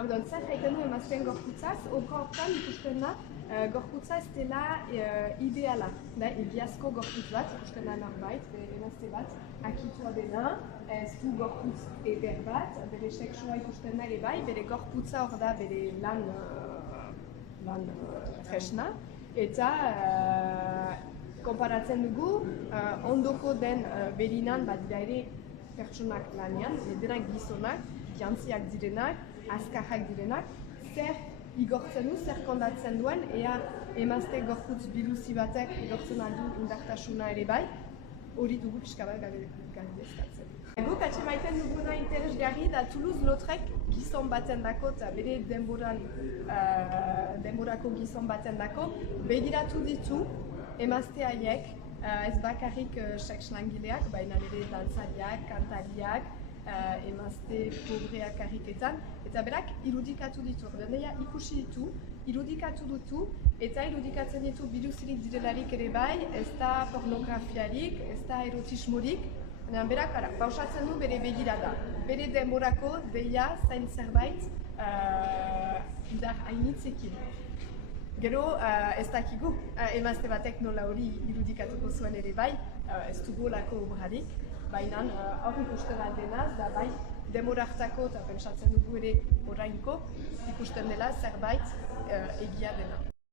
Orduan, zer jaiten du emazteen gorputzaz, obra hortan ikusten da gorputza ez dela ideala, da, egiazko gorputz bat, ikusten da norbait, emazte bat, akitua dena, ez du gorputz eder bat, bere seksua ikusten da ere bai, bere gorputza hor da bere lan tresna, eta konparatzen dugu, ondoko den berinan badira ere pertsonak lanean, denak gizonak, jantziak direnak, azkarrak direnak, zer igortzen du, zer kondatzen duen, ea emazte gorputz biluzi batek igortzen aldu indartasuna ere bai, hori dugu pixka bat galdezkatzen. Guk atxemaiten duguna interesgarri da Toulouse-Lautrec gizon baten dako eta bere denborako gizon baten dako begiratu ditu emazte haiek, ez bakarrik seks langileak, baina ere dantzariak, kantariak, emazte pobreak karriketan, eta berak irudikatu ditu. Ordenaia ikusi ditu, irudikatu ditu, eta irudikatzen ditu biluzirik direlarik ere bai, ez da pornografiarik, ez da erotismorik, berak pausatzen du bere begirada. Bere denborako deia zain zerbait indar hainitzekin. Gero ez dakigu, emazte batek nola hori irudikatuko zuen ere bai, ez dugu lako obrarik, baina hor ikusten aldenaz, da bai denbora hartako eta pentsatzen dugu ere orainko ikusten dela zerbait egia dena.